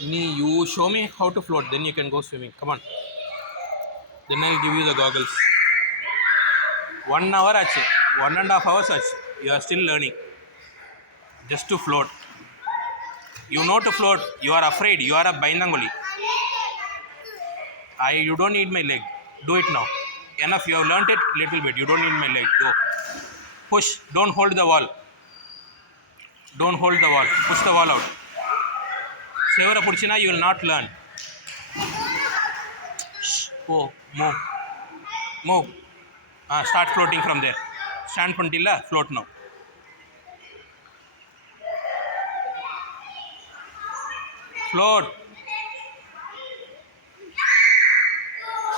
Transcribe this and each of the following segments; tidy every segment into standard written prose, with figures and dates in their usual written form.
You show me how to float, then you can go swimming. Come on. Then I'll give you the goggles. 1 hour achu. 1.5 hours achu. You are still learning. Just to float. You know to float. You are afraid. You are a baindangoli. You don't need my leg. Do it now. Enough. You have learnt it little bit. You don't need my leg. Go. Push. Don't hold the wall. Don't hold the wall. Push the wall out. Sevara pudichina, you will not learn. Shh. Go. Move. Move. Start floating from there. Stand pantilla. Float now. Float.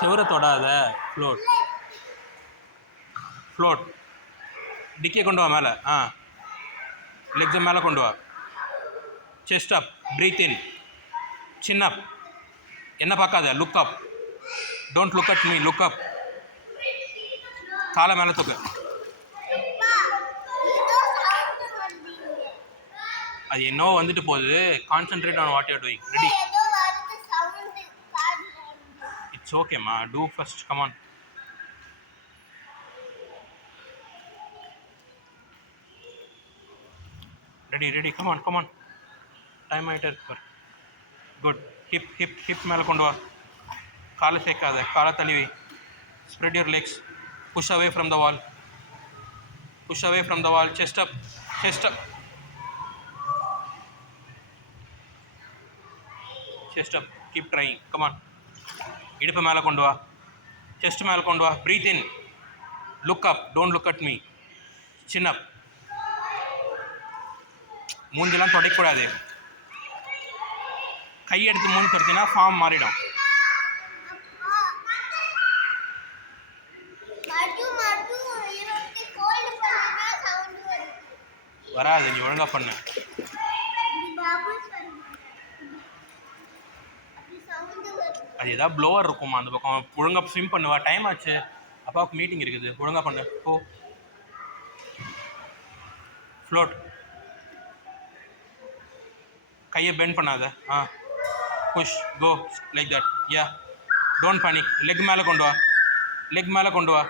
Sevara thodada. Float. Float. Dikke kondu va mela. Legs mela kondu va. Chest up. Breathe in. Chin up. Enna paakada. Look up. Don't look at me. Look up. Kaala mela thukku. அது என்னவோ வந்துட்டு போகுது. Concentrate on what you are doing. Ready? It's okay, ma. Do first. Come on. Ready. Come on. Time meter. Good. Hip மேல கொண்டு வா. காலை சேர்க்காத. காலை தள்ளிவி. Spread your legs. Push away from the wall. Chest up. Keep trying. Come on. இடுப்பு மேல கொண்டு வா. Chest மேல கொண்டு வா. Breathe in. Look up. Don't look at me. Chin up. மூஞ்சிலாம் தொடைக்கூடாது. கை எடுத்து மூஞ்சி தொடுத்தினா ஃபார்ம் மாறிடும். வராது, நீ ஒழுங்கா பண்ணு. அது ஏதாவது ப்ளோவர் இருக்குமா அந்த பக்கம். ஒழுங்கா ஸ்விம் பண்ணுவா. டைம் ஆச்சு, அப்பாவுக்கு மீட்டிங் இருக்குது. ஒழுங்கா பண்ணு. போ. ஃப்ளோட். கையை பெண்ட் பண்ணாத. Push. Go like that. Yeah. Don't panic. Leg மேலே கொண்டு வா.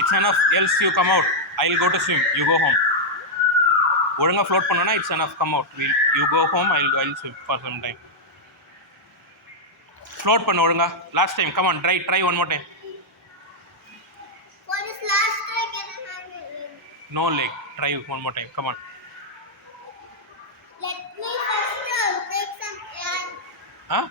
It's enough, else you come out. I'll go to swim. You go home. ஒழுங்கா ஃப்ளோட் பண்ணனா it's enough. Come out. You go home. I'll swim for some time. Float பண்ணு ஒழுங்கா. Last time. Come on. Try one more time. What is last try? Can I have your leg? No leg. Try one more time. Come on. Let me first take some air.